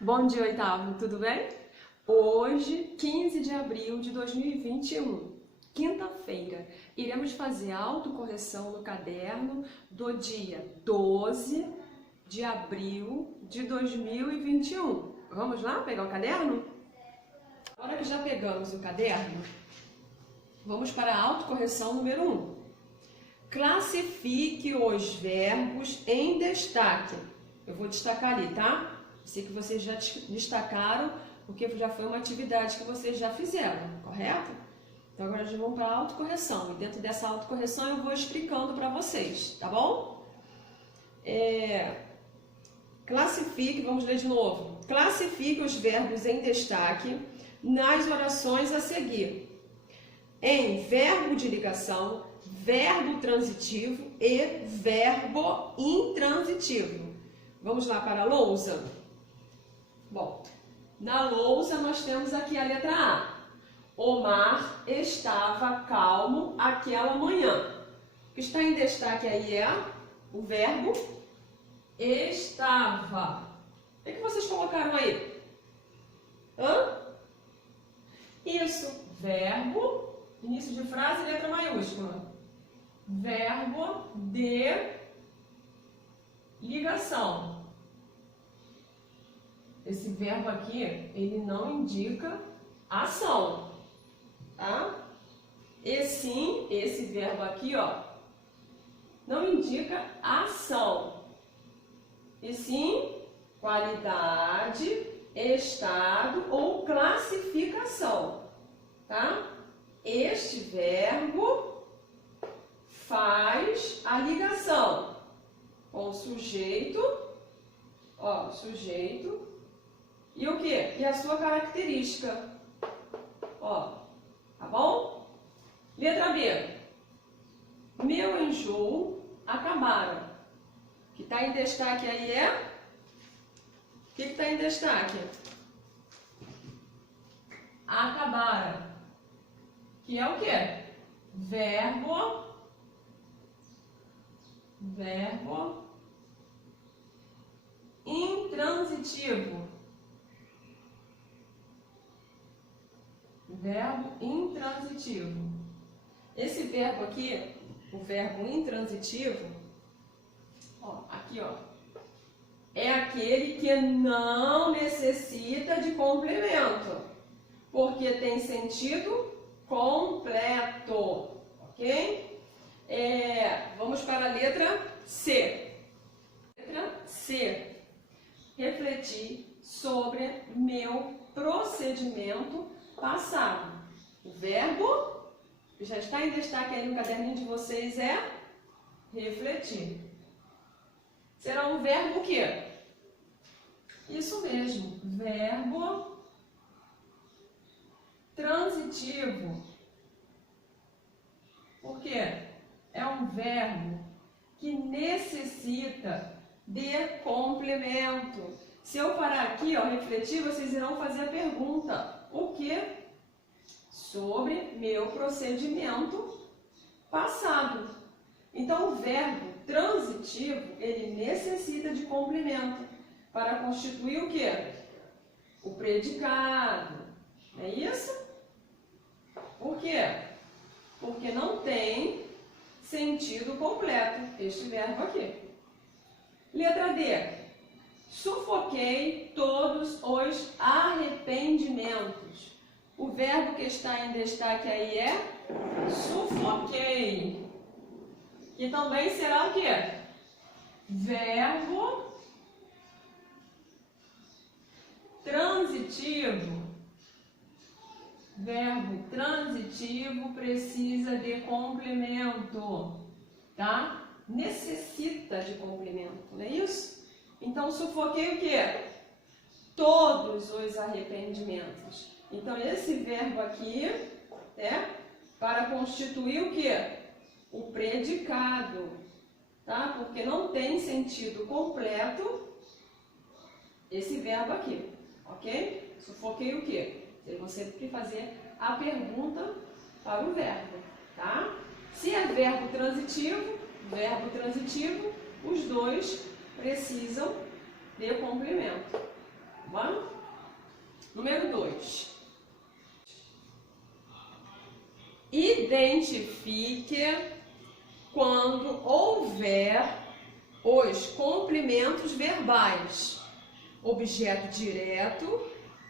Bom dia, oitavo, tudo bem? Hoje, 15 de abril de 2021, quinta-feira, iremos fazer a autocorreção no caderno do dia 12 de abril de 2021. Vamos lá pegar o caderno? Agora que já pegamos o caderno, vamos para a autocorreção número 1. Classifique os verbos em destaque. Eu vou destacar ali, tá? Sei que vocês já destacaram, porque já foi uma atividade que vocês já fizeram, correto? Então agora nós vamos para a autocorreção. E dentro dessa autocorreção eu vou explicando para vocês, tá bom? Classifique, vamos ler de novo. Classifique os verbos em destaque nas orações a seguir. Em verbo de ligação, verbo transitivo e verbo intransitivo. Vamos lá para a lousa? Bom, na lousa nós temos aqui a letra A. O mar estava calmo aquela manhã. O que está em destaque aí é o verbo estava. O que vocês colocaram aí? Isso, verbo, início de frase, letra maiúscula. Verbo de ligação. Esse verbo aqui, ele não indica ação, tá? E sim, esse verbo aqui, ó, não indica ação. E sim, qualidade, estado ou classificação, tá? Este verbo faz a ligação com o sujeito, ó, sujeito. E o que? E a sua característica. Ó, tá bom? Letra B. Meu enjoo acabaram. O que está em destaque aí é? O que está em destaque? Acabaram. Que é o quê? Verbo intransitivo. Verbo intransitivo. Esse verbo aqui, o verbo intransitivo, ó, aqui, ó, é aquele que não necessita de complemento, porque tem sentido completo, ok? Vamos para a letra C. Letra C. Refletir sobre meu procedimento passado. O verbo que já está em destaque aí no caderninho de vocês é refletir. Será um verbo o quê? Isso mesmo, verbo transitivo. Por quê? É um verbo que necessita de complemento. Se eu parar aqui, ó, refletir, vocês irão fazer a pergunta: o que? Sobre meu procedimento passado. Então, o verbo transitivo, ele necessita de complemento para constituir o quê? O predicado. É isso? Por quê? Porque não tem sentido completo este verbo aqui. Letra D. Sufoquei todos os arrependimentos. O verbo que está em destaque aí é sufoquei. Que também será o quê? Verbo transitivo. Verbo transitivo precisa de complemento, tá? Necessita de complemento, não é isso? Então, sufoquei o quê? Todos os arrependimentos. Então, esse verbo aqui é para constituir o quê? O predicado, tá? Porque não tem sentido completo esse verbo aqui, ok? Sufoquei o quê? Vocês vão sempre fazer a pergunta para o verbo, tá? Se é verbo transitivo, os dois precisam de complemento. Vamos? Número 2. Identifique quando houver os complementos verbais, objeto direto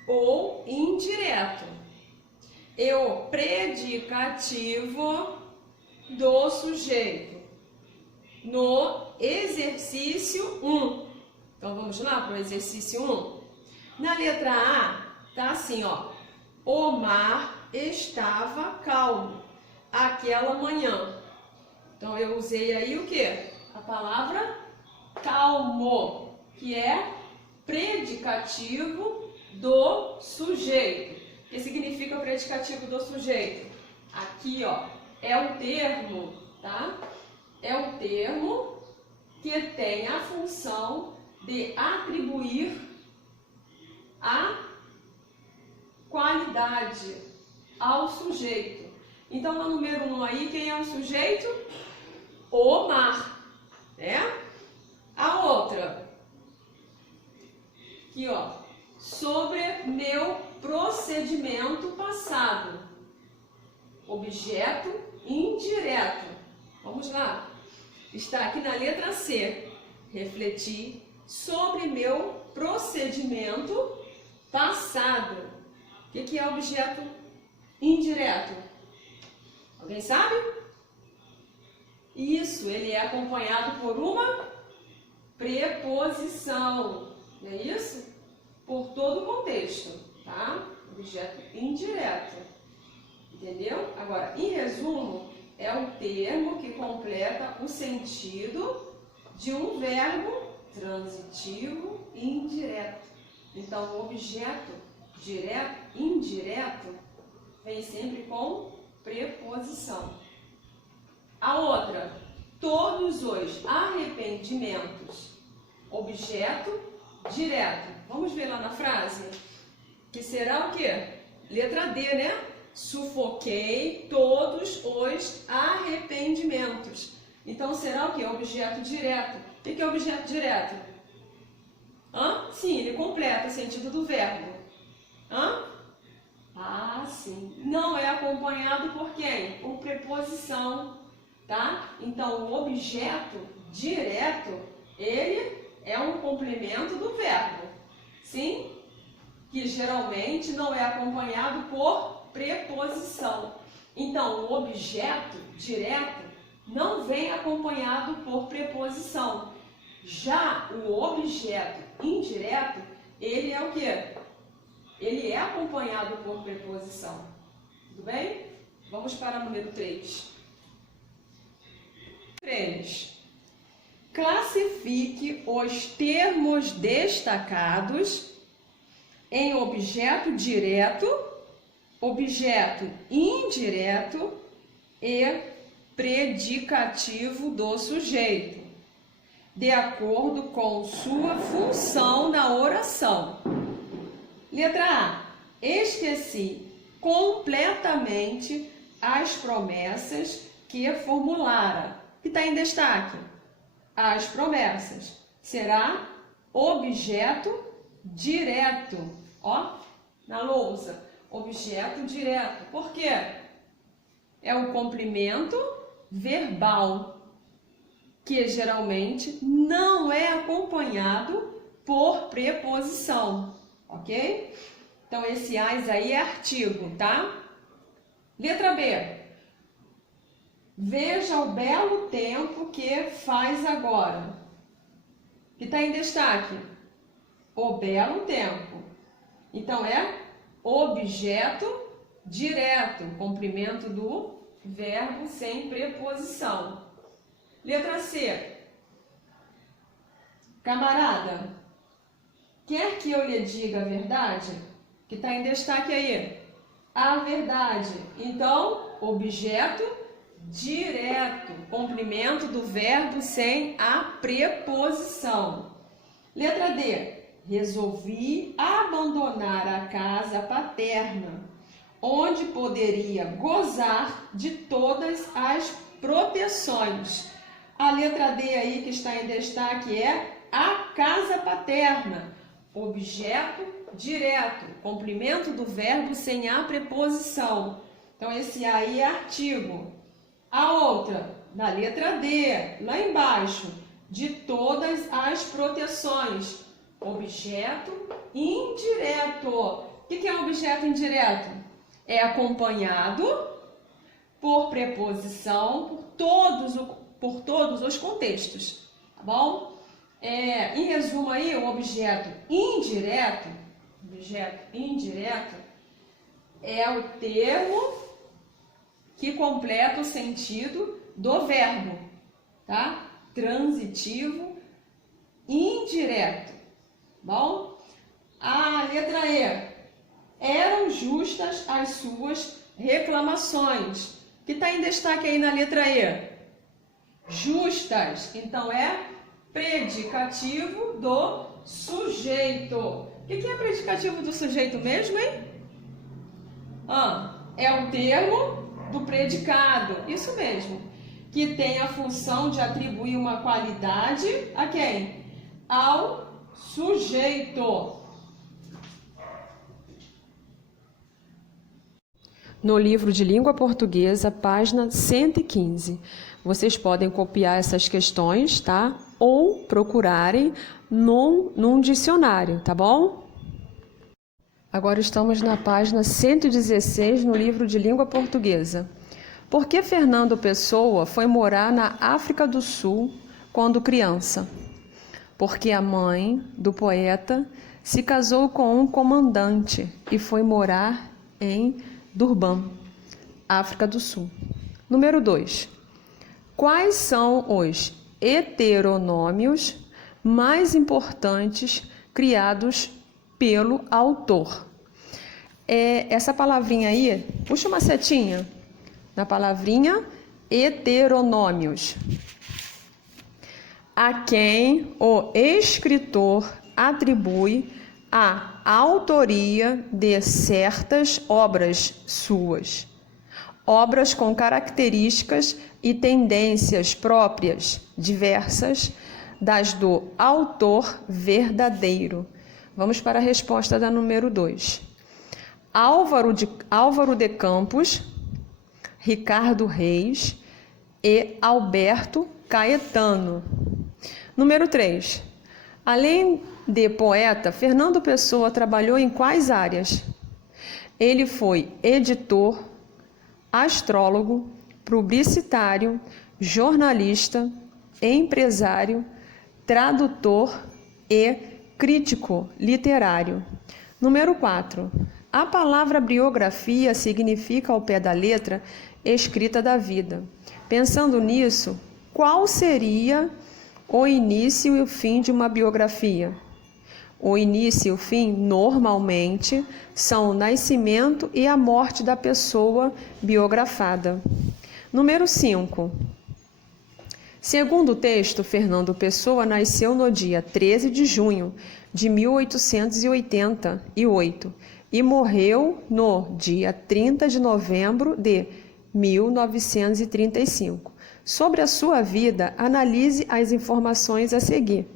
ou indireto, e o predicativo do sujeito no exercício 1. Então vamos lá para o exercício 1. Na letra A tá assim, ó: o mar estava calmo aquela manhã. Então eu usei aí o quê? A palavra calmo, que é predicativo do sujeito. O que significa predicativo do sujeito? Aqui, ó, é um termo, tá? É um termo que tem a função de atribuir a qualidade ao sujeito. Então, no número 1 aí, quem é o sujeito? O mar, né? A outra, aqui, ó, sobre meu procedimento passado, objeto indireto. Vamos lá. Está aqui na letra C. Refletir sobre meu procedimento passado. O que é objeto indireto? Alguém sabe? Isso, ele é acompanhado por uma preposição. Não é isso? Por todo o contexto, tá? Objeto indireto. Entendeu? Agora, em resumo, é um termo que completa o sentido de um verbo transitivo indireto. Então, o objeto direto, indireto, vem sempre com preposição. A outra, todos os arrependimentos, objeto direto. Vamos ver lá na frase? Que será o quê? Letra D, né? Sufoquei todos os arrependimentos. Então, será o quê? Objeto direto. O que é objeto direto? Sim, ele completa o sentido do verbo. Sim. Não é acompanhado por quem? Por preposição, tá? Então, o objeto direto, ele é um complemento do verbo. Sim? Que geralmente não é acompanhado por preposição. Então, o objeto direto não vem acompanhado por preposição. Já o objeto indireto, ele é o quê? Ele é acompanhado por preposição. Tudo bem? Vamos para o número 3. 3. Classifique os termos destacados em objeto direto, objeto indireto e predicativo do sujeito, de acordo com sua função na oração. Letra A. Esqueci completamente as promessas que formulara. Que está em destaque? As promessas. Será objeto direto. Ó, na lousa. Objeto direto. Por quê? É o complemento verbal, que geralmente não é acompanhado por preposição, ok? Então, esse as aí é artigo, tá? Letra B. Veja o belo tempo que faz agora. Que está em destaque? O belo tempo. Então, é objeto direto, complemento do verbo sem preposição. Letra C. Camarada, quer que eu lhe diga a verdade? Que está em destaque aí. A verdade. Então, objeto direto, complemento do verbo sem a preposição. Letra D. Resolvi abandonar a casa paterna, onde poderia gozar de todas as proteções. A letra D aí que está em destaque é a casa paterna, objeto direto, complemento do verbo sem a preposição. Então, esse aí é artigo. A outra, na letra D, lá embaixo, de todas as proteções. Objeto indireto. O que é objeto indireto? É acompanhado por preposição por todos os contextos, tá bom? Em resumo aí, o objeto indireto é o termo que completa o sentido do verbo, tá? Transitivo indireto, bom? A letra E. Eram justas as suas reclamações. O que está em destaque aí na letra E? Justas. Então, é predicativo do sujeito. O que é predicativo do sujeito mesmo, hein? É o termo do predicado. Isso mesmo. Que tem a função de atribuir uma qualidade a quem? Ao sujeito. No livro de língua portuguesa, página 115. Vocês podem copiar essas questões, tá? Ou procurarem num dicionário, tá bom? Agora estamos na página 116 no livro de língua portuguesa. Por que Fernando Pessoa foi morar na África do Sul quando criança? Porque a mãe do poeta se casou com um comandante e foi morar em Durban, África do Sul. Número 2. Quais são os heteronômios mais importantes criados pelo autor? Essa palavrinha aí, puxa uma setinha na palavrinha heteronômios. A quem o escritor atribui a autoria de certas obras suas. Obras com características e tendências próprias, diversas das do autor verdadeiro. Vamos para a resposta da número 2. Álvaro de Campos, Ricardo Reis e Alberto Caetano. Número 3. Além de poeta, Fernando Pessoa trabalhou em quais áreas? Ele foi editor, astrólogo, publicitário, jornalista, empresário, tradutor e crítico literário. Número 4. A palavra biografia significa, ao pé da letra, escrita da vida. Pensando nisso, qual seria o início e o fim de uma biografia? O início e o fim, normalmente, são o nascimento e a morte da pessoa biografada. Número 5. Segundo o texto, Fernando Pessoa nasceu no dia 13 de junho de 1888 e morreu no dia 30 de novembro de 1935. Sobre a sua vida, analise as informações a seguir.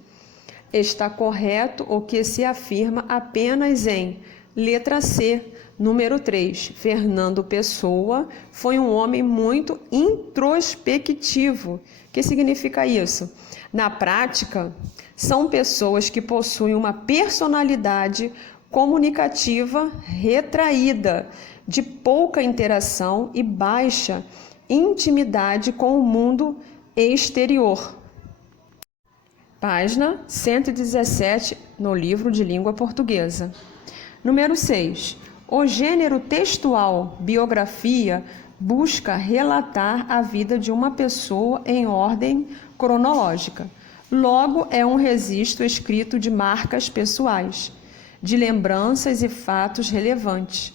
Está correto o que se afirma apenas em letra C, número 3. Fernando Pessoa foi um homem muito introspectivo. O que significa isso? Na prática, são pessoas que possuem uma personalidade comunicativa retraída, de pouca interação e baixa intimidade com o mundo exterior. Página 117 no livro de língua portuguesa. Número 6. O gênero textual biografia busca relatar a vida de uma pessoa em ordem cronológica. Logo, é um registro escrito de marcas pessoais, de lembranças e fatos relevantes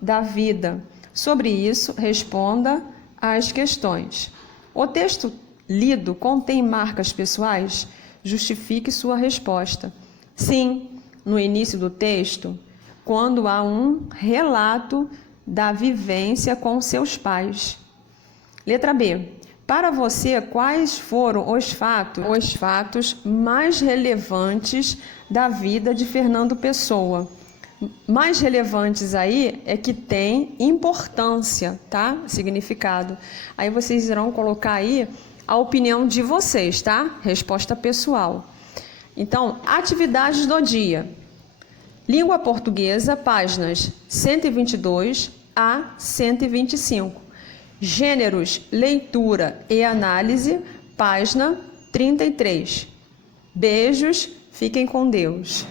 da vida. Sobre isso, responda às questões. O texto lido contém marcas pessoais? Justifique sua resposta. Sim, no início do texto, quando há um relato da vivência com seus pais. Letra B. Para você, quais foram os fatos mais relevantes da vida de Fernando Pessoa? Mais relevantes aí é que tem importância, tá? Significado. Aí vocês irão colocar aí a opinião de vocês, tá? Resposta pessoal. Então, atividades do dia. Língua portuguesa, páginas 122 a 125. Gêneros, leitura e análise, página 33. Beijos, fiquem com Deus.